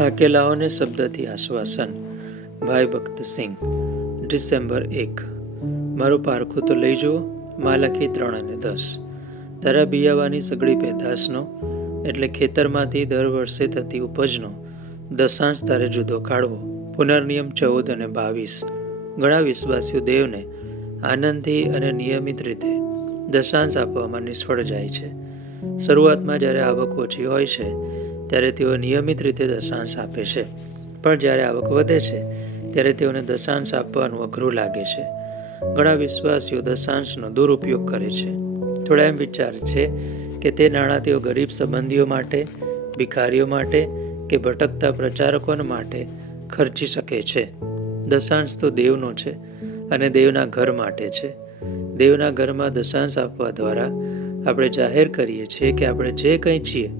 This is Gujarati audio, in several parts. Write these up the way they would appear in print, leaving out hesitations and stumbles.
થાકેલાઓને શબ્દથી આશ્વાસન. ભાઈ ભક્તસિંહ. ડિસેમ્બર 1. મારું પારખું તો લઈ જુઓ. માલકી 3 અને 10. તારા બિયાવાની સગળી પેદાશનો એટલે ખેતરમાંથી દર વર્ષે થતી ઉપજનો દશાંશ તારે જુદો કાઢવો. પુનર્નિયમ 14 અને 22. ઘણા વિશ્વાસીઓ દેવને આનંદથી અને નિયમિત રીતે દશાંશ આપવામાં નિષ્ફળ જાય છે. શરૂઆતમાં જ્યારે આવક ઓછી હોય છે ત્યારે તેઓ નિયમિત રીતે દશાંશ આપે છે, પણ જ્યારે આવક વધે છે ત્યારે તેઓને દશાંશ આપવાનું અઘરું લાગે છે. ઘણા વિશ્વાસીઓ દશાંશનો દુરુપયોગ કરે છે. થોડા એમ વિચારે છે કે તે નાણાં તેઓ ગરીબ સંબંધીઓ માટે, ભિખારીઓ માટે કે ભટકતા પ્રચારકો માટે ખર્ચી શકે છે. દશાંશ તો દેવનો છે અને દેવના ઘર માટે છે. દેવના ઘરમાં દશાંશ આપવા દ્વારા આપણે જાહેર કરીએ છીએ કે આપણે જે કંઈ છીએ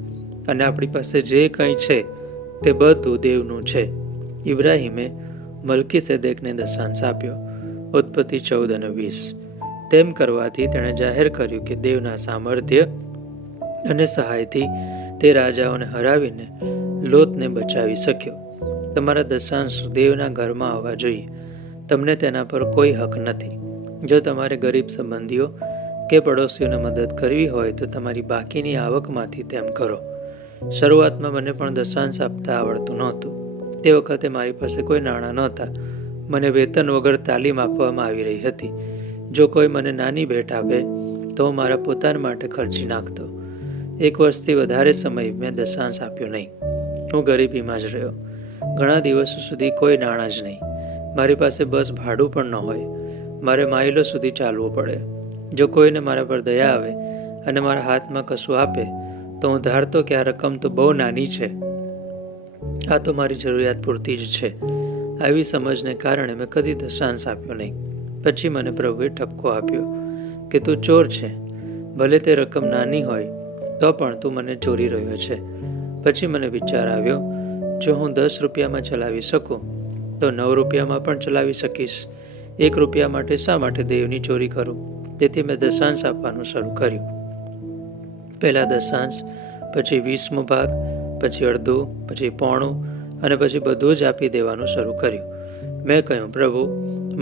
અને આપણી પાસે જે કંઈ છે તે બધું દેવનું છે. ઇબ્રાહિમે મલ્કીસેદેકને દશાંશ આપ્યો. ઉત્પત્તિ 14 અને 20. તેમ કરવાથી તેણે જાહેર કર્યું કે દેવના સામર્થ્ય અને સહાયથી તે રાજાઓને હરાવીને લોતને બચાવી શક્યો. તમારા દશાંશ દેવના ઘરમાં આવવા જોઈએ. તમને તેના પર કોઈ હક નથી. જો તમારે ગરીબ સંબંધીઓ કે પડોશીઓને મદદ કરવી હોય તો તમારી બાકીની આવકમાંથી તેમ કરો. શરૂઆતમાં મને પણ દશાંશ આપતા આવડતું નહોતું. તે વખતે મારી પાસે કોઈ નાણાં નહોતા. મને વેતન વગર તાલીમ આપવામાં આવી રહી હતી. જો કોઈ મને નાની ભેટ આપે તો હું મારા પોતાના માટે ખર્ચી નાખતો. 1 વર્ષથી વધારે સમય મેં દશાંશ આપ્યો નહીં. હું ગરીબીમાં જ રહ્યો. ઘણા દિવસો સુધી કોઈ નાણાં જ નહીં. મારી પાસે બસ ભાડું પણ ન હોય. મારે માઇલો સુધી ચાલવું પડે. જો કોઈને મારા પર દયા આવે અને મારા હાથમાં કશું આપે તો હું ધારતો કે આ રકમ તો બહુ નાની છે, આ તો મારી જરૂરિયાત પૂરતી જ છે. આવી સમજને કારણે મેં કદી દશાંશ આપ્યો નહીં. પછી મને પ્રભુએ ઠપકો આપ્યો કે તું ચોર છે. ભલે તે રકમ નાની હોય તો પણ તું મને ચોરી રહ્યો છે. પછી મને વિચાર આવ્યો, જો હું 10 રૂપિયામાં ચલાવી શકું તો 9 રૂપિયામાં પણ ચલાવી શકીશ. 1 રૂપિયા માટે શા માટે દેવની ચોરી કરું? તેથી મેં દશાંશ આપવાનું શરૂ કર્યું. પહેલાં દશાંશ, પછી 20મો ભાગ, પછી અડધું, પછી પોણું અને પછી બધું જ આપી દેવાનું શરૂ કર્યું. મેં કહ્યું, પ્રભુ,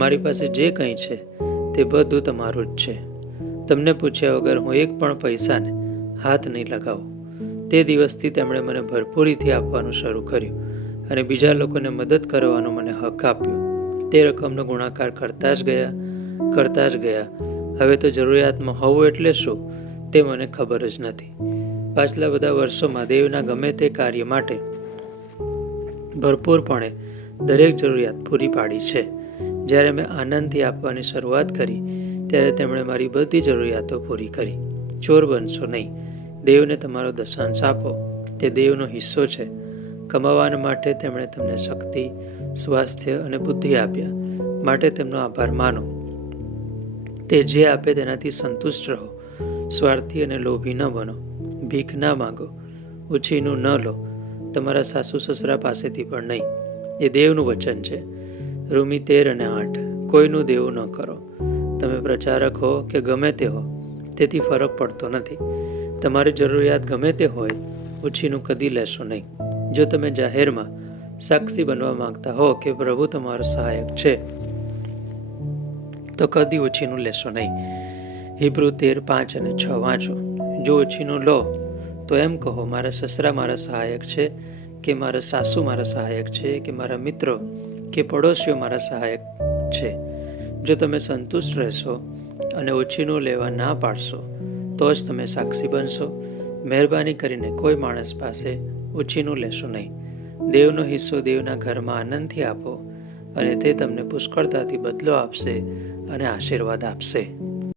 મારી પાસે જે કંઈ છે તે બધું તમારું જ છે. તમને પૂછ્યા વગર હું એક પણ પૈસાને હાથ નહીં લગાવું. તે દિવસથી તેમણે મને ભરપૂરીથી આપવાનું શરૂ કર્યું અને બીજા લોકોને મદદ કરવાનો મને હક આપ્યો. તે રકમનો ગુણાકાર કરતા જ ગયા. હવે તો જરૂરિયાતમાં હોવું એટલે શું તે મને ખબર જ નથી. પાછલા બધા વર્ષોમાં દેવના ગમે તે કાર્ય માટે ભરપૂરપણે દરેક જરૂરિયાત પૂરી પાડી છે. જ્યારે મેં આનંદથી આપવાની શરૂઆત કરી ત્યારે તેમણે મારી બધી જરૂરિયાતો પૂરી કરી. ચોર બનશો નહીં. દેવને તમારો દશાંશ આપો. તે દેવનો હિસ્સો છે. કમાવા માટે તેમણે તમને શક્તિ, સ્વાસ્થ્ય અને બુદ્ધિ આપ્યા. માટે તેમનો આભાર માનો. તે જે આપે તેનાથી સંતુષ્ટ રહો. સ્વાર્થી અને લોભી ન બનો. ભીખ ના માંગો. ઉછીનું ન લો. તમારા સાસુ સસરા પાસેથી પણ નહીં. એ દેવનું વચન છે. રોમી 13 અને 8. કોઈનું દેવું ન કરો. તમે પ્રચારક હો કે ગમે તે હો, તેથી ફરક પડતો નથી. તમારી જરૂરિયાત ગમે તે હોય, ઉછીનું કદી લેશો નહીં. જો તમે જાહેરમાં સાક્ષી બનવા માંગતા હો કે પ્રભુ તમારો સહાયક છે તો કદી ઓછીનું લેશો નહીં. હિબ્રુ 13:5 અને 6 વાંચો. જો ઓછીનું લો તો એમ કહો, મારા સસરા મારા સહાયક છે, કે મારા સાસુ મારા સહાયક છે, કે મારા મિત્રો કે પડોશીઓ મારા સહાયક છે. જો તમે સંતુષ્ટ રહેશો અને ઓછીનું લેવા ના પાડશો તો જ તમે સાક્ષી બનશો. મહેરબાની કરીને કોઈ માણસ પાસે ઓછીનું લેશો નહીં. દેવનો હિસ્સો દેવના ઘરમાં આનંદથી આપો અને તે તમને પુષ્કળતાથી બદલો આપશે અને આશીર્વાદ આપશે.